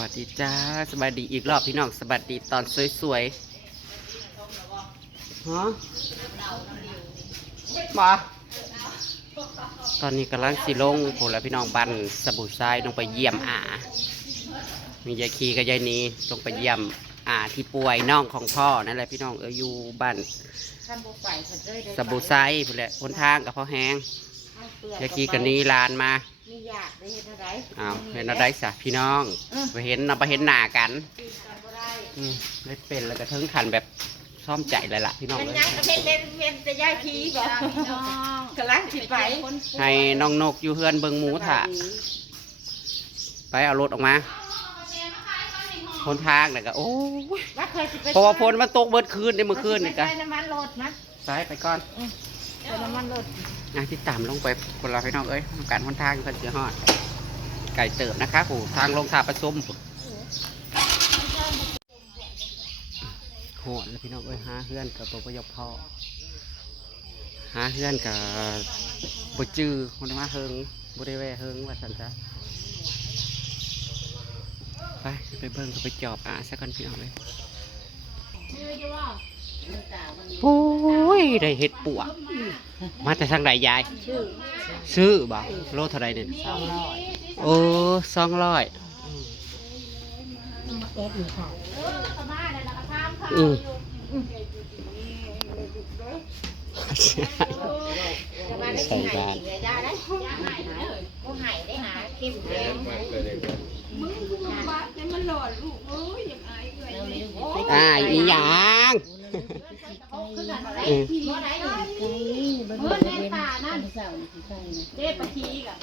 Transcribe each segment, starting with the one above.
วัสดีจ้าสบายดีอีกรอบพี่น้องสวัสดีตอนสวยๆฮะมาตอนนี้กำลังสิลงผมและพี่น้องบ้านสบู่ทรายลงไปเยี่ยมมียายคีกับยายนีลงไปเยี่ยมที่ป่วยน้องของพ่อนั่นแหละพี่น้องอยู่บ้านสบู่ทรายพุ่นแหละคนทางกับพ่อแห้งยายคีกับนี้ลานมาอ้าวเห็นอะไรสะพี่น้องไปเห็นเราไปเห็นหน้ากันได้เป็นแล้วก็ถึงขันแบบซ่อมใจเลยล่ะพี่น้องเลยเป็นจะย้ายทีบ่กำลังสิไปให้น้องนกอยู่เฮือนเบิงหมูถ่ะไปเอารถออกมาคนทางเนี่ยก็โอ้ยเพราะว่าฝนมันตกเบิดคืนในเมื่อคืนนี่กันน้ำมันรถนะไปก่อนน้ำมันรถที่ต่ำลงไปคนเราพี่น้องเอ้ยการคนทางเพิ่นเสียหอดไก่เติบนะคะผู้ทางลงทาผสมโหดแล้วพี่น้องเอ้ยหาเพื่อนกับตัวประยบพ่อหาเพื่อนกับบุจือคนมาเฮิงบุได้แวเฮิงว่าสันจ้ะไปเบิ้งก็ไปจอบสักคนพี่น้องเลยโอ้ยได้เห็ดปวกมาแต่ทางไหนยายซื้อบ่โลเท่าไรเนี่ยโอ้200ใส่บ้านอีหยังมือแน่ตานั่นเด็ดปะทีกับ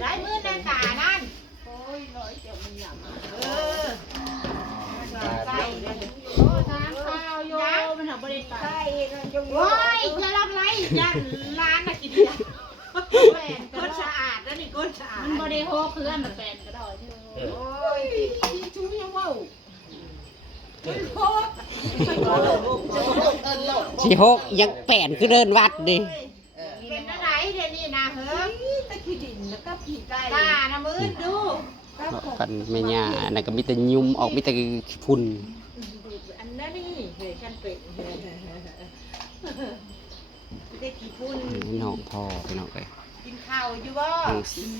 ได้มือแน่ตานั่นโอ้ยร้อยเจ้ามันหยำใส่ทางข้าวโยมันทำบริษัทโอ้ยจะรับไรยันร้านน่ะกินยาก้นสะอาดแล้วนี่ก้นสะอาดมันบริโภคเคลื่อนมาเป็นก็ได้โอ้ยชูยังว่าสิหกยังแป่นคือเดินวัดดิเป็นอะไรเดี๋ยวนี้นะเฮ้ยตะขี้ดินแล้วก็ผีไก่ตานะมือดูกันแม่ย่าน่ะก็มีแต่ยุ่มออกมีแต่ฝุ่นอันนั้นนี่เฮ้ยฉันเป็นได้กี่ฝุ่นน้องพ่อพี่น้องเลยกินข้าวอยู่บ่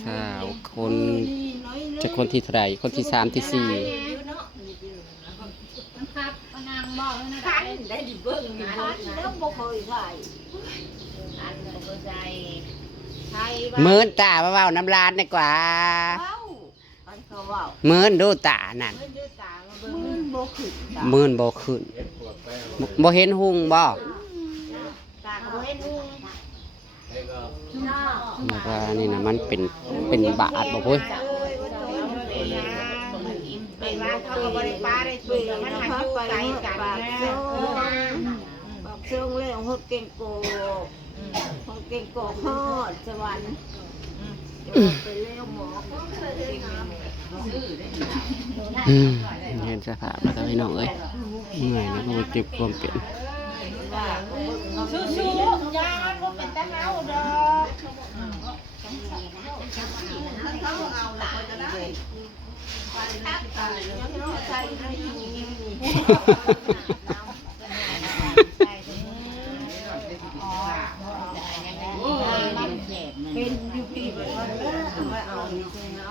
สาวคนจะคนที่เท่าไหร่คนที่3ที่4ครับนางบอกนะกันได้ดิเบิ้งมีบ่แล้วบ่เคยใส่อันบ่เคยใส่ใช่เมินตาเบาๆน้ำลานดีกว่าเมินดูตานั่นเมินบ่ขึ้นบ่เห็นหุ่งบ่ว่านี่นะมันเป็นบาดบ่พุ่ยไปว่าเขาก็บริปาได้ช่วยมันหันอยู่ไกลกันนะบอกเชิงเรื่องฮดเก่งโกฮดเก่งโกฮอดสวรรค์ไปเลี้ยวหมอเห็นสภาพแล้วก็พี่น้องเอ้ยเมื่อยแล้วก็มาเก็บความเปลี่ยนสู้ๆยาก็เป็นตะเฮาดอกเขาเอาหลานจะได้เป็นยูพีแบบว่าไม่เอาดีเซลเอา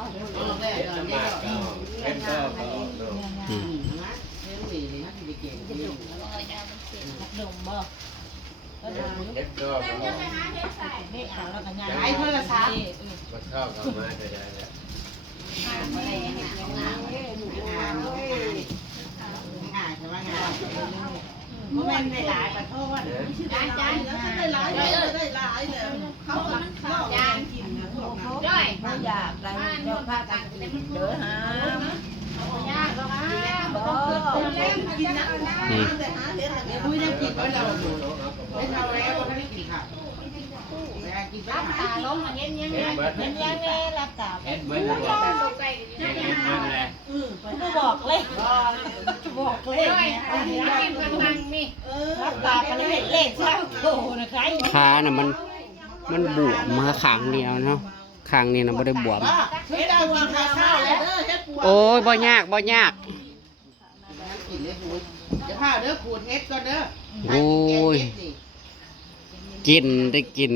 ไอ้โทรศัพท์มันเข้ากับมาได้แล้วมันได้หลายขอโทษจานได้หลายเลยเขาจานกินนะพวกนั้นด้วยไม่อยากได้เจ้าผ้ากันเด้อฮะยากก็มากินนะคุยยังกินก็เราไม่เอาแล้วก็ไม่กินค่ะรับตาล้มอย่างเงี้ยรับตาบอกเลยรับตากันเลขเท่าโตนะคะขาน่ะมันบวมมาขางเดียวเนาะ ครั้งนี้นะบ่ได้บวม เฮ็ดเอากินข้าวแล้วเฮ็ดปวด โอ้ยบ่ยากบ่ยาก กินเลยพูดจะข้าวเด้อขูดเฮ็ดก่อนเด้อ โอ้ยกินได้กิน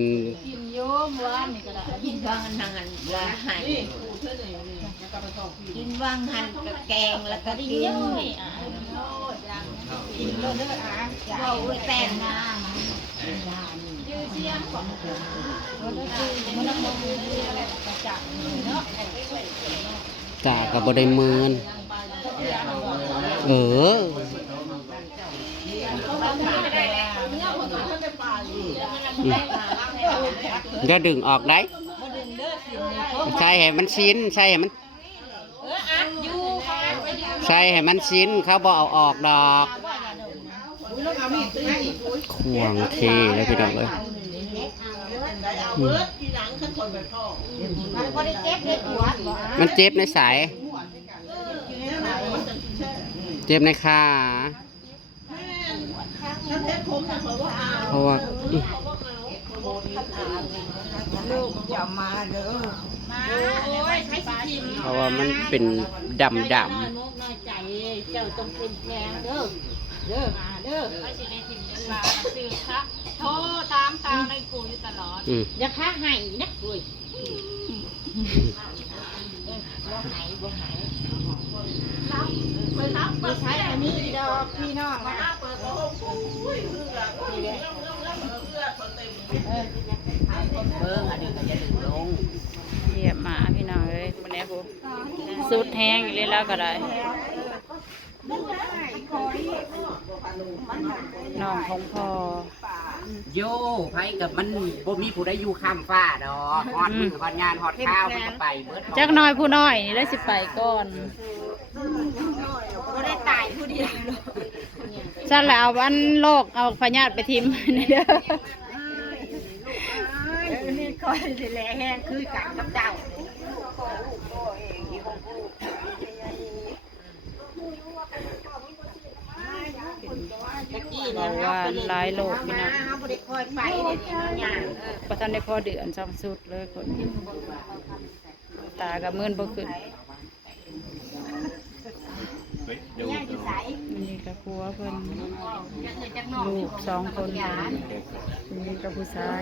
กินโยมวันนี่ก็ได้กินวางหันละหัน นี่ขูดเท่านี้นี่แล้วก็ไปทอดพี่ กินวางหันกับแกงแล้วก็กิน กินโลดเด้ออ่ะ เราแต่งงาน ยืดเสียงก่อน จ่าก็บ่ได้มืนเออก็ดึงออกได้ใช่ให้มันชิ้นใช่ให้มันใช่ให้มันชิ้นเขาบอกเอาออกดอกควงเทแล้วพี่น้องเอ้ย มันเจ็บในสายเจ็บในขาเพราะว่า ลูกจะมาเด้อ เพราะว่ามันเป็นดำ น้อยใจเจ้าต้องเป็นแพงเด้อเด้อเด้อ ไม่ใช่ในถิ่นในฟ้าสื่อค่ะโทรตามตามในกูอยู่ตลอด อย่าค้าให้นะเว้ยบ่หายบ่หายไม่ใช่อันนี้ดอกพี่น้องนะเบิ้งอันนี้ก็จะดึงลง เหยียบหมาพี่น้องเลยวันนี้กูสุดแห้งอยู่เลยแล้วก็ได้น้องของพ่อ โย่ไผกับมันบ่มีผู้ใดอยู่ข้ามฟ้าดอกฮอดมือฮอดงานฮอดข้าวมันก็ไปเบิด จักน้อยผู้น้อยนี่ได้สิไปก่อน ก็ได้ตายผู้เดียว ฉันแหละเอาวันโลกเอาพญาติไปทิมนี่เด้อ นี่คอยสิแลแห้งคือกันกับเจ้า ตะกี้ บอกว่าหลายโลกพี่น้อง เขาบ่ได้คอยไปเดี๋ยวนี้ย่าง ประทันได้พอเดือน2สุดเลยคนตากับมื่นบ่ขึ้น ย่างที่ใส นี่กับครัวเพิ่นลูก2 คนนี่กับผู้ชาย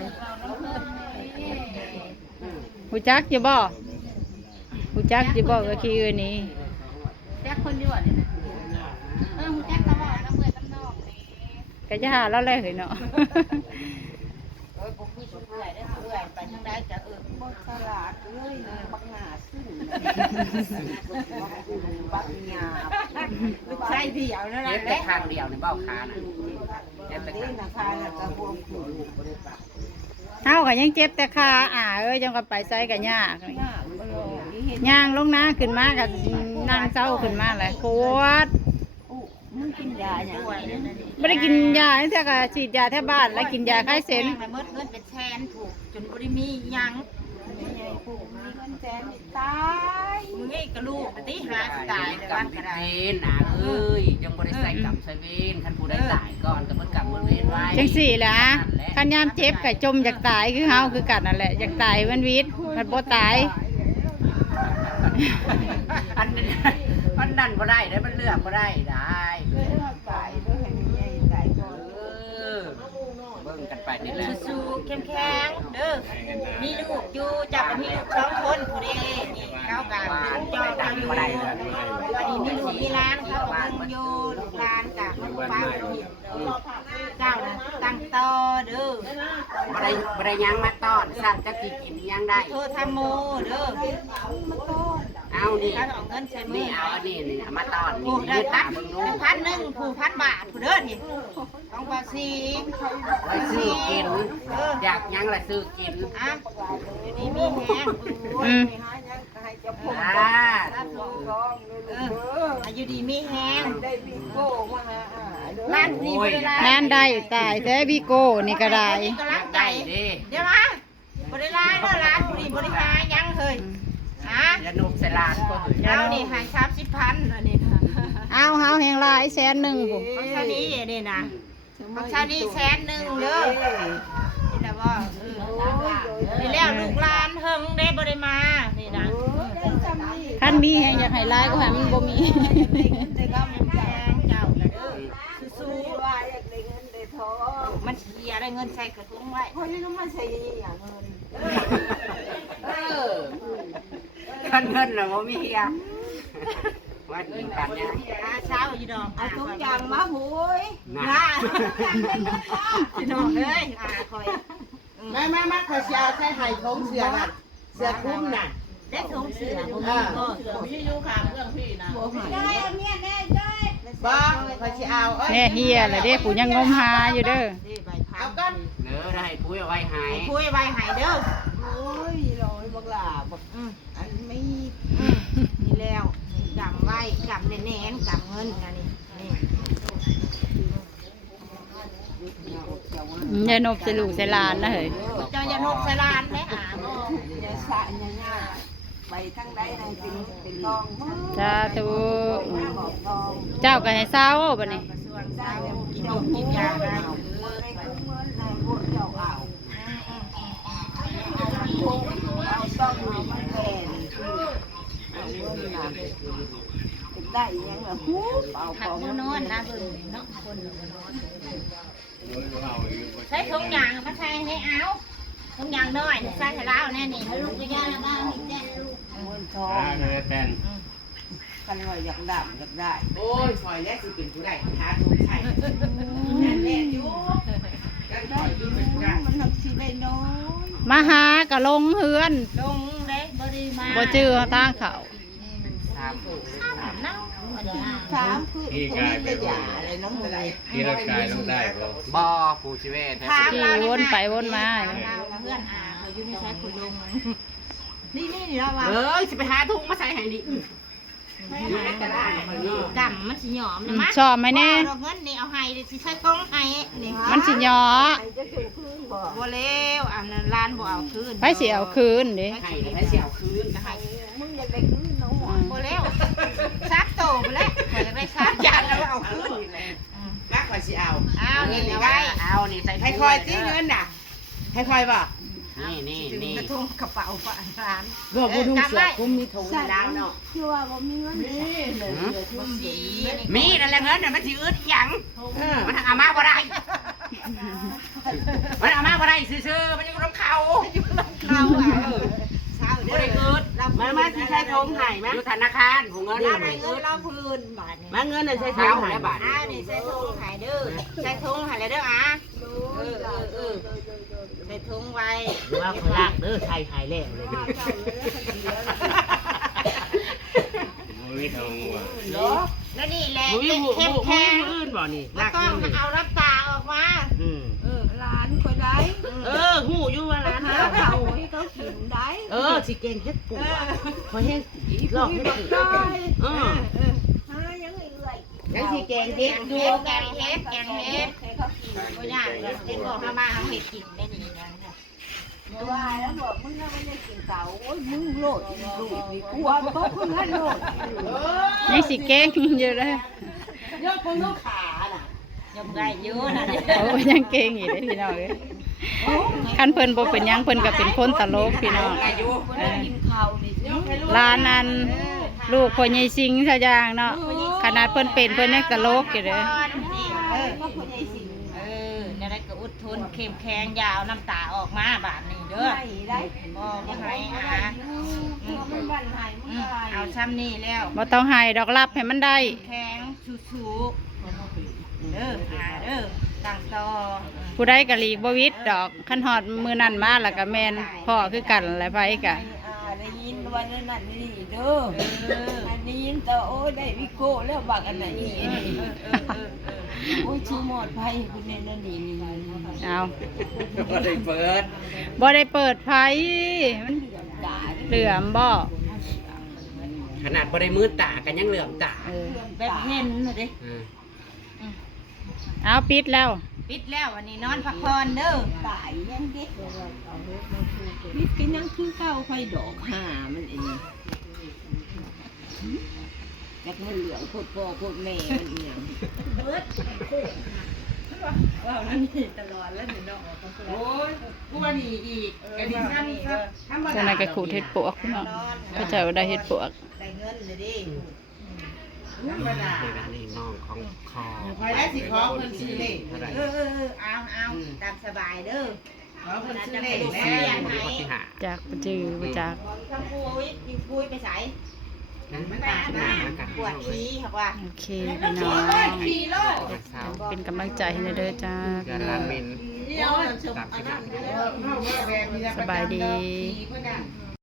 หูจักอยู่บ่หูจักอยู่บ่ก็คืออันนี้ แจ๊กคนอยู่นี่แจ๊กก็ว่าน้ำเมื่อยน้ำนอกนี่ ก็จะหาแล้วแหละเฮ้ยเนาะ ผมคือช่วยได้ช่วยไปทางใดจะบ่ฉลาดเลยบักหน้าซื่อบักหยาบลูกชายเดียวนั่นแห เจ็ ละ บแต่ข้างเดียวในเบ้าขาน่ะเจ็บแต่ นี่ ข้าง นะคาแล้วก็บ่ผูกบ่ได้ปะ เฮาก็ยังเจ็บแต่ขาจังก็ไปไสก็ยาก หน้าบ่รอนี่เห็น ย่างลงนาขึ้นมาก็นั่งเศร้าขึ้นมาเลยปวด มึงกินยาหยัง ไม่ได้กินยาแต่ก็ฉีดยาแถวบ้านแล้วกินยาคลายเส้น เมิดเงินเป็นแสนถูกจนบ่ได้มีหยังผูกมีเงินแสนตายมึงไอ้กระลูกติหาสิตายเลย กรร วั ม น ผิ ก็ ด ได้ เวรน่ะเอ้ยยังบ่ได้ใส่กรรมใส่เวรคันผู้ใดตายก่อนก็เบิดกรรมเบิดเวรไว้ จังสี่แหละขันยามเจ็บก็จมอยากตายคือเฮาคือกันนั่นแหละอยากตายมันวิทย์มันบ่ตาย อันนั้นมันดันบ่ได้ได้มันเลือกบ่ได้ได้ ตายด้วยให้มีใหญ่ตายก่อน เบิ่งกันไปนี่แหละ สู้ๆเข้มแข็งเด้อมีลูกอยู่จับมีลูก2 คนผู้ใดนี่เขาก็เป็นจอดอยู่อันนี้มีลูกมีหลานเขาก็เบิ่งอยู่ลูกหลานก็มันบ่ฟังผิดเจ้าน่ะตั้งต่อเด้อ บ่ได้ยังมาต้อนสั่งจักสิกินยังได้ โทรทำโมเด้อ เอานี่ เขาเอาเงินใส่มื นี่ อ เอาอันนี้นี่เอามาต้อน ผู้ นี่ ได้ ยืด พั ตาน เบิ่งดู 1,000ผู้1,000 บาทผู้เด้อนี่ต้องภาษี ไปซื้อกินอยากยังล่ะซื้อกิน อ่ะนี่มีแห้ง อืม อ่า อายุดีมีแห้งร้านนี้บ่ได้ร้าน แม่นได้ตายแต่วิโก้นี่ก็ได้ นี่ก็ร้านไก่ ได้เด้ เดี๋ยวมาบ่ได้ร้านเด้อร้านนี้บ่ได้หาหยังเฮ้ยฮะ อย่านุ่มใส่ลานก็เถอะ เอานี่ให้30,000อันนี้นะ เอาเฮาแห่งหลาย100,000พุ่น ของชานี้นี่นะของชานี้100,000เด้อนี่แหละว่านี่แล้วลูกหลาน เฮิงได้บ่ได้มานี่นะ คันมีแฮงอยากให้หลายก็ให้มันบ่มี แดงเจ้าน่ะเด้อสู้ๆมันเสียได้เงินใส่กระถุงไว้ ขันเงินน่ะบ่มีเฮียว่ากินกันเนี่ย เช้าอยู่ดอก เอาทุกอย่างมาหุย นะ พี่น้องเอ้ยคอย มาขอสิเอาใส่ให้ทงเสือน่ะเสือคุ้มน่ะ ได้ทงเสือบ่ พี่อยู่ข้างเรื่องพี่นะบ่ให้ ได้เมียแน่ได้ บ่ขอสิเอา แม่เฮียล่ะเด้ปู่ยังงมหาอยู่เด้อ ใบพั เอา น ก่อน เด้อได้ปุ้ยเอาไว้หาย คุยไว้ให้เด้อ โอ้ยลอยบักหลาบักอันไม่ นี่แล้วกำไว้กำแน่นๆกำเงินอันนี้นี่ ยายนบใส่ลูกใส่หลานนะเฮ้ย เจ้าอย่านกใส่ลานได้หาบ่ อย่าสะอย่าไปทั้งใดในเป็นทอง สาธุ บอกทอง เจ้าก็ให้เศร้าบัดนี้ กระทรวงเศร้ากินนมกินยาได้ ในคุ้มเงินในพวกเจ้าเอาเอาต้องเอามาแทนเอาเงินน่ะได้ยังล่ะฮู้เป่า หั ข ก อง มือนอนนะเบิ่งเนาะคนนอนใช้ถุงยางมาใส่ให้เอาถุงยางน้อยใส่ให้แล้วแน่นี่ลูกก็ย่าละบ้างนี่แจ้ลูก เงินทอง เลยเป็น กันว่าอยากได้อยากได้ โอ้ยคอยแล้วสิเป็นผู้ใดหาทุกใช่นั่นแหละอยู่กันคอยอยู่เป็นผู้ใด มันหักสิได้น้อย มาหากะลงเฮือน ลงเด้บ่ได้มา บ่จื้อทางเขา สามผู้ ถามเนาะอันนี้ ถามคือคนนี้จะหย่าอะไรน้องอะไร ที่ร่างกายต้องได้บ่ บ่ผู้ชีวิต ถาม ขี่วนไปวนมา เพื่อนอาเขาอยู่ในใช้คุณลุงนี่เราว่า เอ้ยสิไปหาทุกมาใส่ให้ดิอยู่ในตลาดคนนี้ กำมันสิหยอมนะมะ ชอบไหมแน่ เราเงินนี่เอาให้สิใช้กล้องให้นี่ มันสิหยอ จะถูกคืนบ่ บ่แล้วอันนั้นร้านบ่เอาคืน ไปสิเอาคืนเด้ ให้ให้เสียวคืน ให้ มึงอยากได้คืนน้อง บ่แล้วซักโตไปแล้วข่อยจะได้ซัก ยันแล้วเอาคืนอีกเลยนักคอยสิเอา เอานี่เอาไว้ เอานี่ใส่ ให้คอยจี้เงินน่ะให้คอยบ่ นี่นี่ กระทุ่งกระเป๋าฝาร้าน บ่บ่ดูเสือคุ้มมีถุง ใส่ล้างเนาะ คือว่าบ่มีเงินนี่เลย มีนั่นแหละเงินน่ะมันสิอึดหยังมันเอามาบ่ได้มันเอามาบ่ได้ซื่อๆมันยังต้องเข้า เข้าอ่ะเช้า บ่ เด้ ได้อึด มาสิใช้ทงให้มั้ย อยู่ธนาคารผู้เงิน เรา น่ะ ได้ มัน เงิ อึ น ด เราพื้นบาทนี่ มาเงินน่ะใช้ท เช้าง ให้ แล้วบาท อ้าวนี่ใส่ถุงหายเด้อใส่ถุงหายแล้วเด้ออ่ะใส่ถุงไว้ ว่าขลากเด้อใช้หายแล้วเลย มีทองว่ะ แล้วนี่แหละ บ่มี เข้ม บ่ แข็ง อื่นบ่นี่ ก็ต้องเอารับตาออกมา ร้านคอยได้หูอยู่ว่าร้านเขาให้เขากินได้สิเก่งเฮ็ดปูคอยให้ลอกให้ปูยังสิเก่งเฮ็ดอยู่ แกงเฮ็ดก็ยากเลยเฮ็ดบอกมาบ้านเขาเฮ็ดกินได้นี่นะ ว่าแล้วบอกมึงไม่ได้กินเต่าโอ้ยมึงโลดลูกนี่กลัวเขาเพิ่งให้โลด ยังสิเก่งอยู่เลย ยกคนต้องขาน่ะ ยกได้เยอะนะ โอ้ยังเก่งอีกเด้อพี่น้องเอ้ยคันเพิ่นบ่เป็นหยังเพิ่นก็เป็นคนตลกพี่น้องเออ กินข้าวนี่ หลานนั้นลูกพ่อใหญ่สิงซะอย่างเนาะขนาดเพิ่นเป็นเพิ่นยังตลกอยู่เด้อ ก็คนใหญ่สิ เนี่ยได้ก็อดทนเข้มแข็งยาวน้ำตาออกมาบาดนี้เด้อ ได้ บ่ให้อา มันบันหายมึงได้ เอาซ้ำนี่แล้ว บ่ต้องให้ดอกรับให้มันได้ แข็งชูเด้อเด้อตั้งต่อ ผู้ใดก็หลีกบ่วิดดอกคันฮอดมื้อนั้นมาแล้วก็แม่นพ่อคือกันแหละไปกะ ได้ยินวันนั้นนี่เด้ออันนี้ยินแต่โอ้ได้วิโก้แล้วบักอันไหนนี่โอ้ยชูหมดไพ่คุณเนี่ยนั่นนี่ เอา บ่ได้เปิด บ่ได้เปิดไผมัน ด่า เหลื่อมบ่ ขนาดบ่ได้มืดตากันยังเหลื่อมตา เออ แบบเห็นน่ะดิ เอาปิดแล้ว ปิดแล้ววันนี้นอนพักผ่อนเด้อ ตายยังเด็กนิดก็ยังคือเก้าไฟดอกห่ามันเองอยากมันเหลืองโคตรพ่อโคตรแม่มันเอง ว่านั่นนี่ตลอดแล้วเดี๋ยวน้องออกกันโอ้ยกูว่านี่อีกไอ้ดิฉันทำมา เจ้านายก็ขูดเห็ดปวกพี่น้องเขาเจ้าได้เห็ดปวก ได้เงินเลยดิ ธรรมดา นี่นะนี่น้องของคอ ไปได้สิขอเพิ่นซื้อเลข เอาตามสบายเด้อ ขอเพิ่นซื้อเลข สี่ แล้ว คนที่หา จากประจือประจาก ทั้งปุ้ยกินปุ้ยไปใส่ มันตามขึ้นมาแล้วกัน ปวดขี้ค่ะว่า โอเคพี่น้อง ขี่โลก สาว เป็นกำลังใจให้เด้อจ้า การลาเมน เดี๋ยว ตามขึ้นมา สบายดี ขี่เพิ่นน่ะ